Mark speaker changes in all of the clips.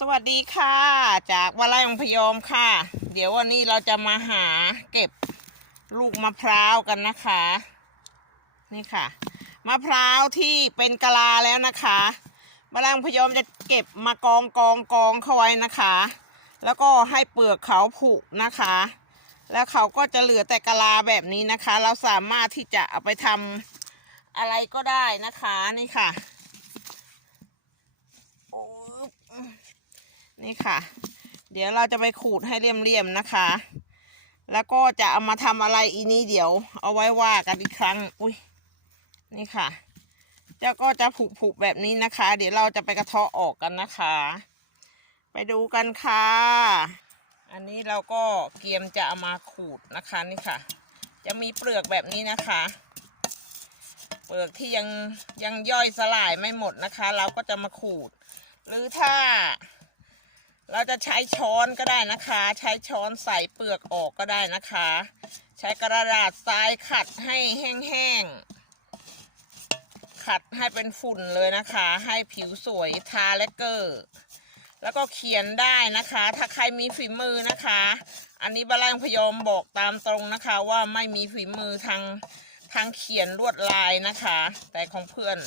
Speaker 1: สวัสดีค่ะ จากวลัยองพยอมค่ะ เดี๋ยววันนี้เราจะมาหาเก็บลูกมะพร้าวกันนะคะ นี่ค่ะ มะพร้าวที่เป็นกะลาแล้วนะคะวลัยองพยอมจะเก็บมากองกองกองเข้าไว้นะคะ แล้วก็ให้เปลือกเขาผุนะคะ แล้วเขาก็จะเหลือแต่กะลาแบบนี้นะคะ เราสามารถที่จะเอาไปทำอะไรก็ได้นะคะนี่ค่ะ นี่ค่ะ เดี๋ยวเราจะไปขูดให้เรียมๆนะคะ แล้วก็จะเอามาทำอะไรอีนี้เดี๋ยว เอาไว้ว่ากันอีกครั้ง อุ้ยนี่ค่ะเจ้าก็จะผุๆแบบนี้นะคะ เดี๋ยวเราจะไปกระเทาะออกกันนะคะ ไปดูกันค่ะ อันนี้เราก็เกียมจะเอามาขูดนะคะนี่ค่ะ จะมีเปลือกแบบนี้นะคะ เปลือกที่ยังยังย่อยสลายไม่หมดนะคะ เราก็จะมาขูด หรือถ้า เราจะใช้ช้อนก็ได้นะคะ ใช้ช้อนใส่เปลือกออกก็ได้นะคะ ใช้กระดาษทรายขัดให้แห้งๆ ขัดให้เป็นฝุ่นเลยนะคะ ให้ผิวสวยทาและเกอร์แล้วก็เขียนได้นะคะ ถ้าใครมีฝีมือนะคะ อันนี้บาลังพยอมบอกตามตรงนะคะว่าไม่มีฝีมือทางทางเขียนลวดลายนะคะ แต่ของเพื่อน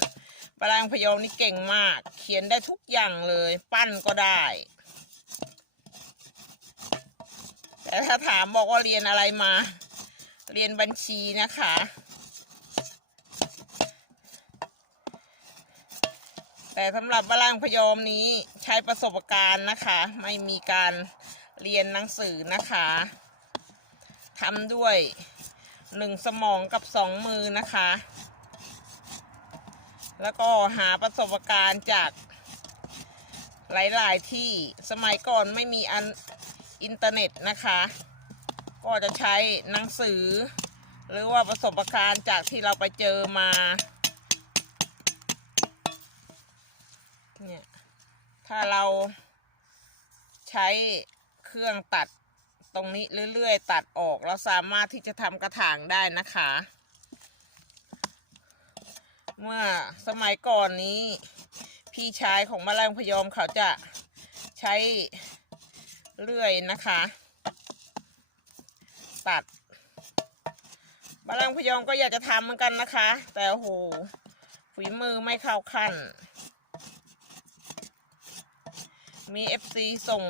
Speaker 1: บาลังพยอมนี่เก่งมาก เขียนได้ทุกอย่างเลย ปั้นก็ได้ แต่ถ้าถามบอกว่าเรียนอะไรมา เรียนบัญชีนะคะ แต่สำหรับบาลังพยอมนี้ใช้ประสบการณ์นะคะ ไม่มีการเรียนหนังสือนะคะทำด้วยหนึ่งสมองกับสองมือนะคะ แล้วก็หาประสบการณ์จากหลาย ๆ ที่สมัยก่อนไม่มีอัน อินเทอร์เน็ตนะคะ ก็จะใช้หนังสือ หรือว่าประสบการณ์จากที่เราไปเจอมาเนี่ยถ้าเราใช้เครื่องตัดตรงนี้เรื่อยๆ ตัดออกเราสามารถที่จะทำกระถางได้นะคะ เมื่อสมัยก่อนนี้ พี่ชายของแมลงพยอมเขาจะใช้ เลื่อยนะคะ ตัดแมลงพยอมก็อยากจะทำเหมือนกันนะคะ แต่โอ้โหฝีมือไม่เข้าขั้น มีเอฟซีส่ง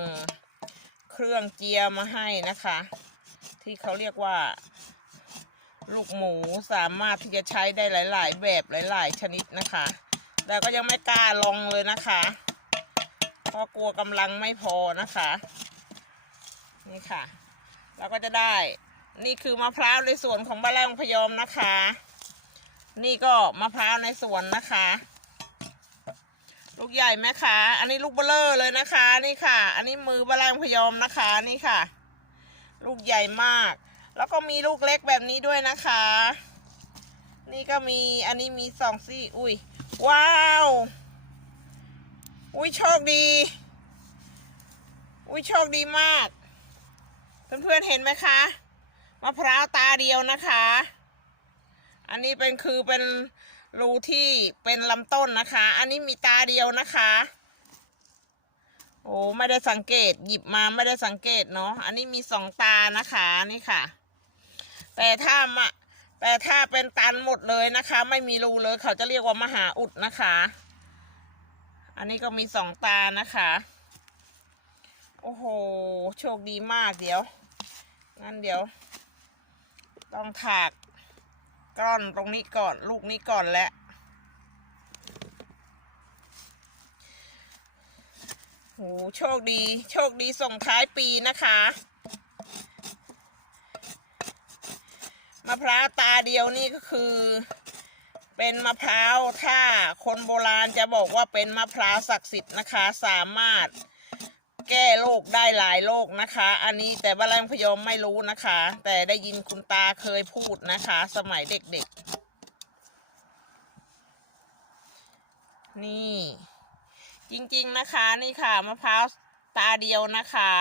Speaker 1: เครื่องเจียมาให้นะคะ ที่เขาเรียกว่า ลูกหมูสามารถที่จะใช้ได้หลาย ๆ แบบหลาย ๆ ชนิดนะคะแต่ก็ยังไม่กล้าลองเลยนะคะ เพราะกลัวกำลังไม่พอนะคะ นี่ค่ะ เราก็จะได้ นี่คือมะพร้าวในสวนของบ้านแรงพยอมนะคะ นี่ก็มะพร้าวในสวนนะคะ ลูกใหญ่ไหมคะอันนี้ลูกเบลเลอร์เลยนะคะ นี่ค่ะ อันนี้มือบ้านแรงพยอมนะคะ นี่ค่ะ ลูกใหญ่มาก แล้วก็มีลูกเล็กแบบนี้ด้วยนะคะ นี่ก็มี อันนี้มีสองซี่ อุ้ย ว้าว อุ้ยโชคดี อุ้ยโชคดีมาก เพื่อนๆเห็นไหมคะมะพร้าวตาเดียวนะคะ อันนี้เป็นคือเป็นรูที่เป็นลำต้นนะคะ อันนี้มีตาเดียวนะคะ โอ้ไม่ได้สังเกตหยิบมาไม่ได้สังเกตเนาะอันนี้มีสองตานะคะนี่ค่ะ แต่ถ้ามะแต่ถ้าเป็นตันหมดเลยนะคะ ไม่มีรูเลยเขาจะเรียกว่ามหาอุดนะคะ อันนี้ก็มีสองตานะคะ โอ้โห โชคดีมากเดี๋ยว งั้นเดี๋ยว ต้องถากกล้อนตรงนี้ก่อน ลูกนี้ก่อนแหละโหโชคดี โชคดีส่งท้ายปีนะคะมะพร้าวตาเดียวนี่ก็คือ เป็นมะพร้าวถ้าคนโบราณจะบอกว่าเป็นมะพร้าวศักดิ์สิทธิ์นะคะ สามารถ แก้โรคได้หลายโรคนะคะ อันนี้แต่บ้านแรงพยอมไม่รู้นะคะ แต่ได้ยินคุณตาเคยพูดนะคะ สมัยเด็กๆ นี่ จริงๆนะคะนี่ค่ะมะพร้าวตาเดียวนะคะ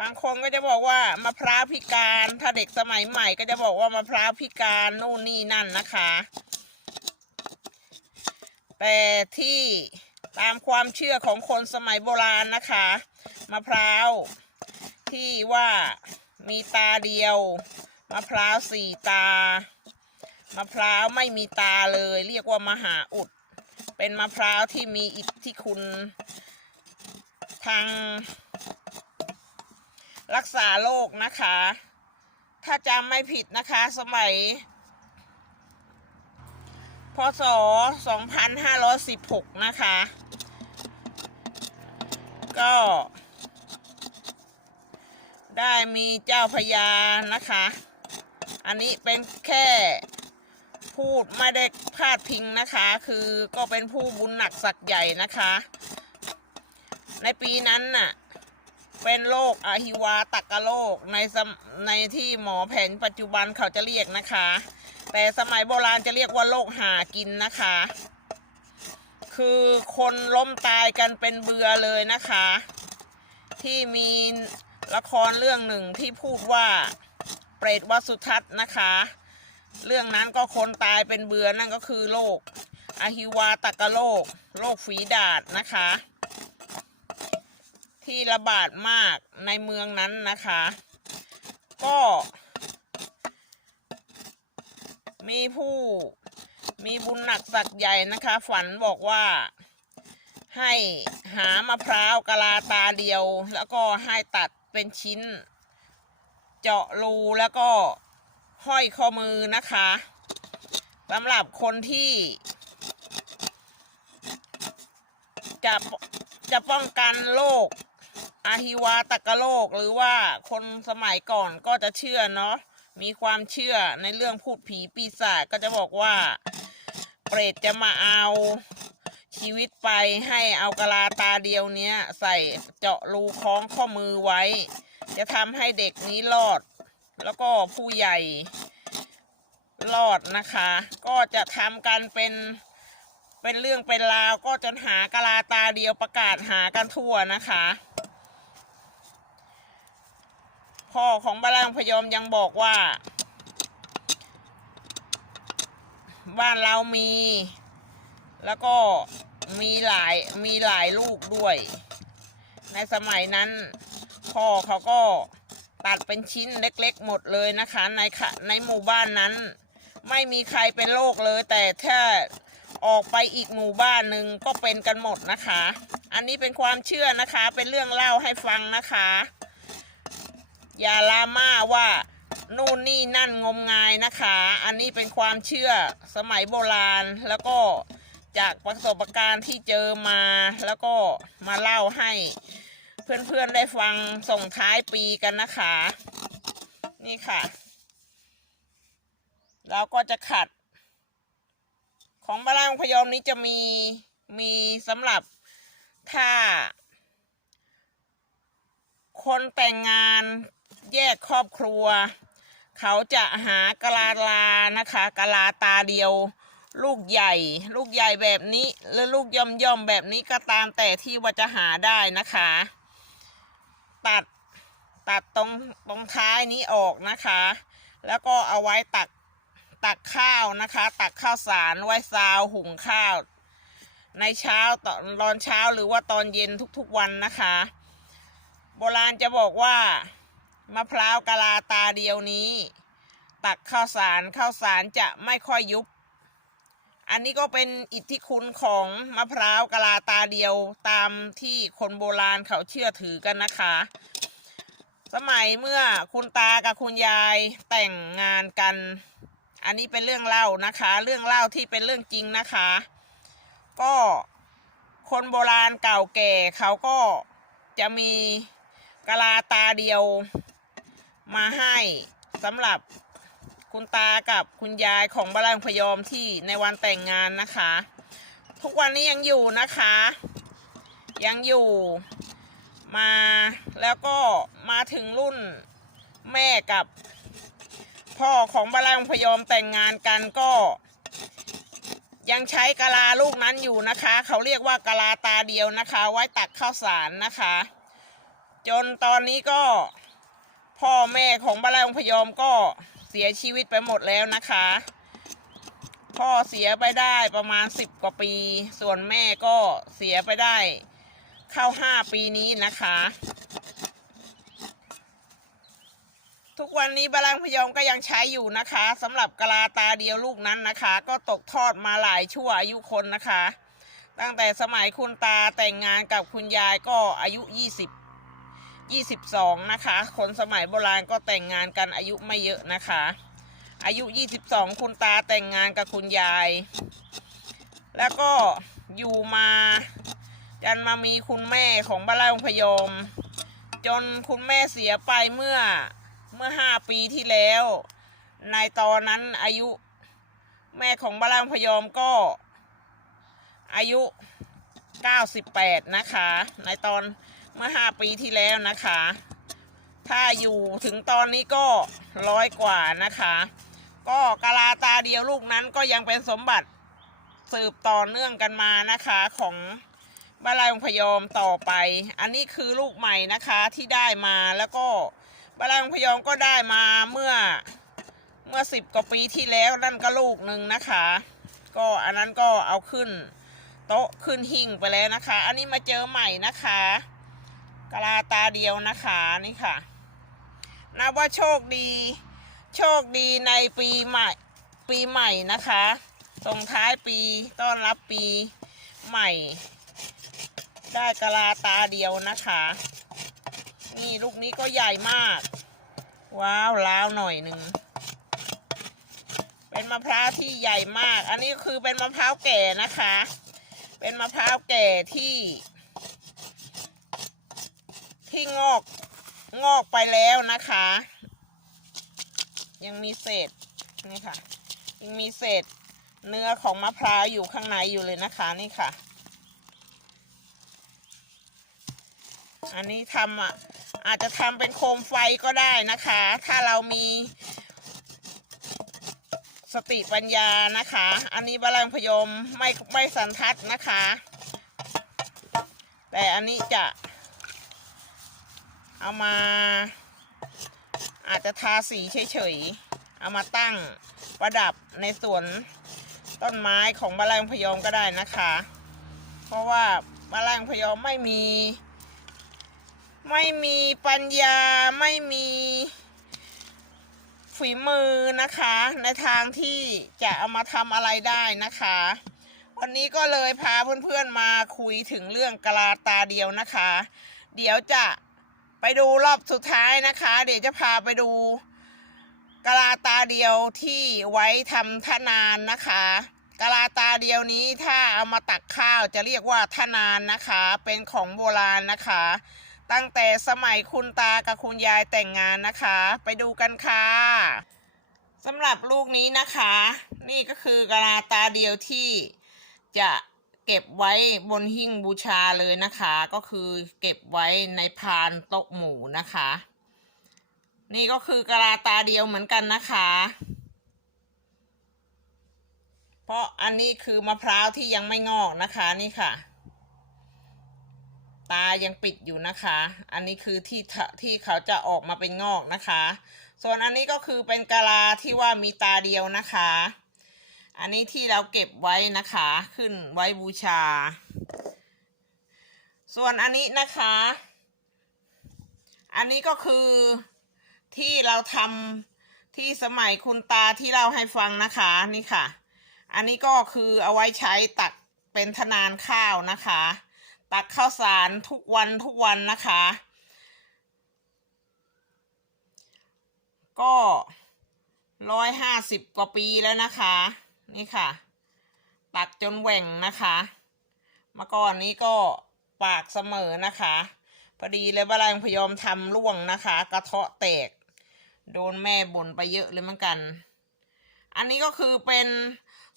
Speaker 1: บางคนก็จะบอกว่ามะพร้าวพิการ ถ้าเด็กสมัยใหม่ก็จะบอกว่ามะพร้าวพิการนู่นนี่นั่นนะคะ แต่ที่ ตามความเชื่อของคนสมัยโบราณนะคะ มะพร้าวที่ว่ามีตาเดียว มะพร้าวสี่ตา มะพร้าวไม่มีตาเลย เรียกว่ามหาอุด เป็นมะพร้าวที่มีอิทธิคุณ ทาง รักษาโรคนะคะ ถ้าจำไม่ผิดนะคะสมัย พศ 2516 นะคะ ก็ ได้มีเจ้าพญานะคะ อันนี้เป็นแค่พูดไม่ได้พาดพิงนะคะ คือก็เป็นผู้บุญหนักสักใหญ่นะคะ ในปีนั้นน่ะ เป็นโรคอหิวาตักกะโรคในในที่หมอแผนปัจจุบันเขาจะเรียกนะคะ แต่สมัยโบราณจะเรียกว่าโรคหากินนะคะ คือคนล้มตายกันเป็นเบือเลยนะคะ ที่มีละครเรื่องหนึ่งที่พูดว่าเปรตวดสุทัศน์นะคะ เรื่องนั้นก็คนตายเป็นเบือนั่นก็คือโรคอหิวาตกะโรคโรคฝีดาษนะคะ ที่ระบาดมากในเมืองนั้นนะคะ ก็ มีผู้ มีบุญหนักสักใหญ่นะคะ ฝันบอกว่าให้หามะพร้าวกะลาตาเดียว แล้วก็ให้ตัดเป็นชิ้น เจาะรูแล้วก็ห้อยข้อมือนะคะสำหรับคนที่ จะจะป้องกันโรคอาหิวาตกโรคหรือว่าคนสมัยก่อนก็จะเชื่อเนาะ มีความเชื่อในเรื่องพูดผีปีศาจก็จะบอกว่าเปรตจะมาเอาชีวิตไปให้เอากะลาตาเดียวเนี้ย ใส่เจาะรูคล้องข้อมือไว้ จะทำให้เด็กนี้รอด แล้วก็ผู้ใหญ่รอดนะคะ ก็จะทำกันเป็นเป็นเรื่องเป็นราวก็จนหากะลาตาเดียวประกาศหากันทั่วนะคะ พ่อของบาลังพยอมยังบอกว่า บ้านเรามี แล้วก็มีหลายมีหลายลูกด้วย ในสมัยนั้นพ่อเขาก็ตัดเป็นชิ้นเล็กๆ หมดเลยนะคะ ในในหมู่บ้านนั้น ไม่มีใครเป็นโรคเลย แต่ถ้าออกไปอีกหมู่บ้านหนึ่งก็เป็นกันหมดนะคะ อันนี้เป็นความเชื่อนะคะ เป็นเรื่องเล่าให้ฟังนะคะ อย่าลาม่าว่านู่นนี่นั่นงมงายนะคะ อันนี้เป็นความเชื่อสมัยโบราณแล้วก็จากประสบการณ์ที่เจอมา แล้วก็มาเล่าให้เพื่อนๆได้ฟังส่งท้ายปีกันนะคะ นี่ค่ะ เราก็จะขัด ของบาลางพยอมนี้จะมีมีสำหรับถ้า คนแต่งงาน แยกครอบครัว เขาจะหากะลาลานะคะกะลาตาเดียว ลูกใหญ่ ลูกใหญ่แบบนี้หรือลูกย่อมย่อมแบบนี้ก็ตามแต่ที่ว่าจะหาได้นะคะ ตัดตัดตรงตรงท้ายนี้ออกนะคะ แล้วก็เอาไว้ตักตักข้าวนะคะ ตักข้าวสารไว้ซาวหุงข้าว ในเช้าตอนตอนเช้าหรือว่าตอนเย็นทุกๆวันนะคะ โบราณจะบอกว่า มะพร้าวกะลาตาเดียวนี้ ตักข้าวสารข้าวสารจะไม่ค่อยยุบ อันนี้ก็เป็นอิทธิคุณของมะพร้าวกะลาตาเดียวตามที่คนโบราณเขาเชื่อถือกันนะคะ สมัยเมื่อคุณตากับคุณยายแต่งงานกัน อันนี้เป็นเรื่องเล่านะคะ เรื่องเล่าที่เป็นเรื่องจริงนะคะ ก็คนโบราณเก่าแก่เขาก็จะมีกะลาตาเดียว มาให้สำหรับคุณตากับคุณยายของบาลังพยอมที่ในวันแต่งงานนะคะ ทุกวันนี้ยังอยู่นะคะ ยังอยู่มาแล้วก็มาถึงรุ่นแม่กับพ่อของบาลังพยอมแต่งงานกันก็ ยังใช้กะลาลูกนั้นอยู่นะคะ เขาเรียกว่ากะลาตาเดียวนะคะ ไว้ตักข้าวสารนะคะ จนตอนนี้ก็ พ่อแม่ของบาลังพยอมก็เสียชีวิตไปหมดแล้วนะคะ พ่อเสียไปได้ประมาณสิบกว่าปี ส่วนแม่ก็เสียไปได้ เข้าห้าปีนี้นะคะ ทุกวันนี้บาลังพยอมก็ยังใช้อยู่นะคะสำหรับกะลาตาเดียวลูกนั้นนะคะ ก็ตกทอดมาหลายชั่วอายุคนนะคะ ตั้งแต่สมัยคุณตาแต่งงานกับคุณยายก็อายุ20 22 นะคะ คนสมัยโบราณก็แต่งงานกันอายุไม่เยอะนะคะ อายุ 22 คุณตาแต่งงานกับคุณยาย แล้วก็อยู่มาจนมามีคุณแม่ของบ้านไร่องพยอมจนคุณแม่เสียไปเมื่อเมื่อห้าปีที่แล้ว ในตอนนั้นอายุแม่ของบ้านไร่องพยอมก็อายุ 98 นะคะ ในตอน เมื่อห้าปีที่แล้วนะคะ ถ้าอยู่ถึงตอนนี้ก็ร้อยกว่านะคะ ก็กะลาตาเดียวลูกนั้นก็ยังเป็นสมบัติสืบต่อเนื่องกันมานะคะของบ้านไร่องพยอมต่อไป อันนี้คือลูกใหม่นะคะที่ได้มาแล้วก็บ้านไร่องพยอมก็ได้มาเมื่อเมื่อสิบกว่าปีที่แล้วนั่นก็ลูกหนึ่งนะคะ ก็อันนั้นก็เอาขึ้นโต๊ะขึ้นหิ่งไปแล้วนะคะ อันนี้มาเจอใหม่นะคะ กะลาตาเดียวนะคะนี่ค่ะนับว่าโชคดี โชคดีในปีใหม่ปีใหม่นะคะส่งท้ายปีต้อนรับปีใหม่ ได้กะลาตาเดียวนะคะ นี่ลูกนี้ก็ใหญ่มาก ว้าวล้าวหน่อยหนึ่งเป็นมะพร้าวที่ใหญ่มาก อันนี้คือเป็นมะพร้าวแก่นะคะ เป็นมะพร้าวแก่ที่ที่งอก งอกไปแล้วนะคะ ยังมีเศษนี่ค่ะ ยังมีเศษเนื้อของมะพร้าวอยู่ข้างในอยู่เลยนะคะนี่ค่ะ อันนี้ทำอะอาจจะทำเป็นโคมไฟก็ได้นะคะ ถ้าเรามี สติปัญญานะคะ อันนี้บาลังก์พยมไม่ไม่สันทัดนะคะ แต่อันนี้จะ เอามา อาจจะทาสีเฉยๆ เอามาตั้งประดับในสวนต้นไม้ของบ้านแรงพยอมก็ได้นะคะ เพราะว่าบ้านแรงพยอมไม่มี ไม่มีปัญญาไม่มีฝีมือนะคะ ในทางที่จะเอามาทำอะไรได้นะคะ วันนี้ก็เลยพาเพื่อนๆมาคุยถึงเรื่องกะลาตาเดียวนะคะ เดี๋ยวจะ ไปดูรอบสุดท้ายนะคะ เดี๋ยวจะพาไปดูกะลาตาเดียวที่ไว้ทำทนานนะคะกะลาตาเดียวนี้ถ้าเอามาตักข้าวจะเรียกว่าทนานนะคะ เป็นของโบราณนะคะ ตั้งแต่สมัยคุณตากับคุณยายแต่งงานนะคะ ไปดูกันค่ะสำหรับลูกนี้นะคะ นี่ก็คือกะลาตาเดียวที่จะ เก็บไว้บนหิ้งบูชาเลยนะคะ ก็คือเก็บไว้ในพานโต๊ะหมู่นะคะ นี่ก็คือกะลาตาเดียวเหมือนกันนะคะ เพราะอันนี้คือมะพร้าวที่ยังไม่งอกนะคะนี่ค่ะ ตายังปิดอยู่นะคะ อันนี้คือที่ทะที่เขาจะออกมาเป็นงอกนะคะ ส่วนอันนี้ก็คือเป็นกะลาที่ว่ามีตาเดียวนะคะ อันนี้ที่เราเก็บไว้นะคะ ขึ้นไว้บูชา ส่วนอันนี้นะคะ อันนี้ก็คือที่เราทำที่สมัยคุณตาที่เล่าให้ฟังนะคะนี่ค่ะ อันนี้ก็คือเอาไว้ใช้ตักเป็นทนานข้าวนะคะ ตักข้าวสารทุกวันทุกวันนะคะ ก็ร้อยห้าสิบกว่าปีแล้วนะคะ นี่ค่ะ ตักจนแหว่งนะคะมื่อก่อนนี้ก็ปากเสมอนะคะพอดีเลยบาลังพยอมทำร่วงนะคะ กระเทาะแตก โดนแม่บ่นไปเยอะเลยเหมือนกัน อันนี้ก็คือเป็น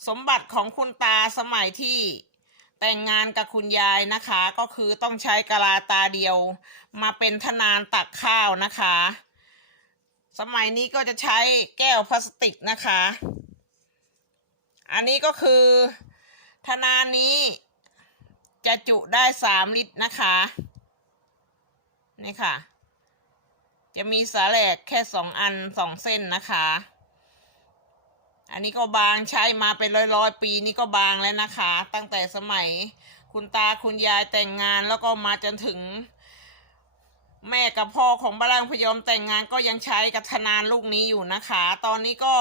Speaker 1: สมบัติของคุณตาสมัยที่แต่งงานกับคุณยายนะคะ ก็คือต้องใช้กะลาตาเดียวมาเป็นทนานตักข้าวนะคะ สมัยนี้ก็จะใช้แก้วพลาสติกนะคะ อันนี้ก็คือทนานี้จะจุได้สามลิตรนะคะ นี่ค่ะ จะมีสาแหลกแค่สองอันสองเส้นนะคะ อันนี้ก็บางใช้มาเป็นร้อยร้อยปีนี่ก็บางแล้วนะคะ ตั้งแต่สมัยคุณตาคุณยายแต่งงานแล้วก็มาจนถึง แม่กับพ่อของบาลังพยอมแต่งงานก็ยังใช้กับธนานลูกนี้อยู่นะคะ ตอนนี้ก็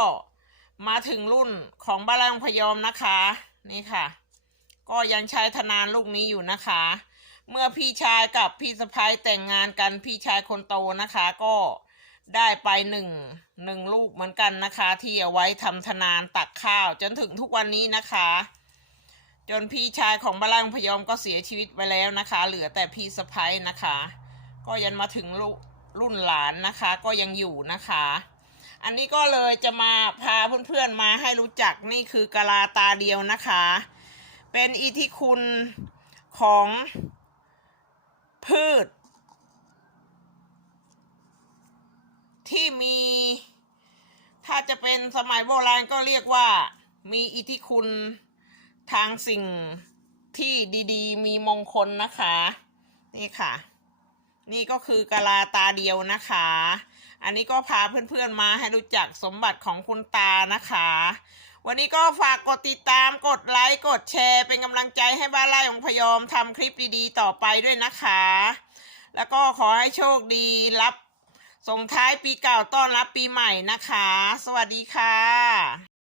Speaker 1: มาถึงรุ่นของบาลังพยอมนะคะ นี่ค่ะ ก็ยังใช้ธนานลูกนี้อยู่นะคะ เมื่อพี่ชายกับพี่สะพ้ายแต่งงานกันพี่ชายคนโตนะคะ ก็ได้ไปหนึ่งหนึ่งลูกเหมือนกันนะคะ ที่เอาไว้ทำธนานตักข้าว จนถึงทุกวันนี้นะคะ จนพี่ชายของบาลังพยอมก็เสียชีวิตไปแล้วนะคะ เหลือแต่พี่สะพ้ายนะคะ ก็ยันมาถึงลูกรุ่นหลานนะคะ ก็ยังอยู่นะคะ อันนี้ก็เลยจะมาพาเพื่อนๆมาให้รู้จักนี่คือกะลาตาเดียวนะคะ เป็นอิทธิคุณของพืช ที่มี ถ้าจะเป็นสมัยโบราณก็เรียกว่ามีอิทธิคุณทางสิ่งที่ดีๆ มีมงคลนะคะ นี่ค่ะ นี่ก็คือกะลาตาเดียวนะคะ อันนี้ก็พาเพื่อนๆมาให้รู้จักสมบัติของคุณตานะคะ วันนี้ก็ฝากกดติดตามกดไลค์กดแชร์เป็นกำลังใจให้บ้านไร่ของพยอมทำคลิปดีๆ ต่อไปด้วยนะคะ แล้วก็ขอให้โชคดีรับส่งท้ายปีเก่าต้อนรับปีใหม่นะคะ สวัสดีค่ะ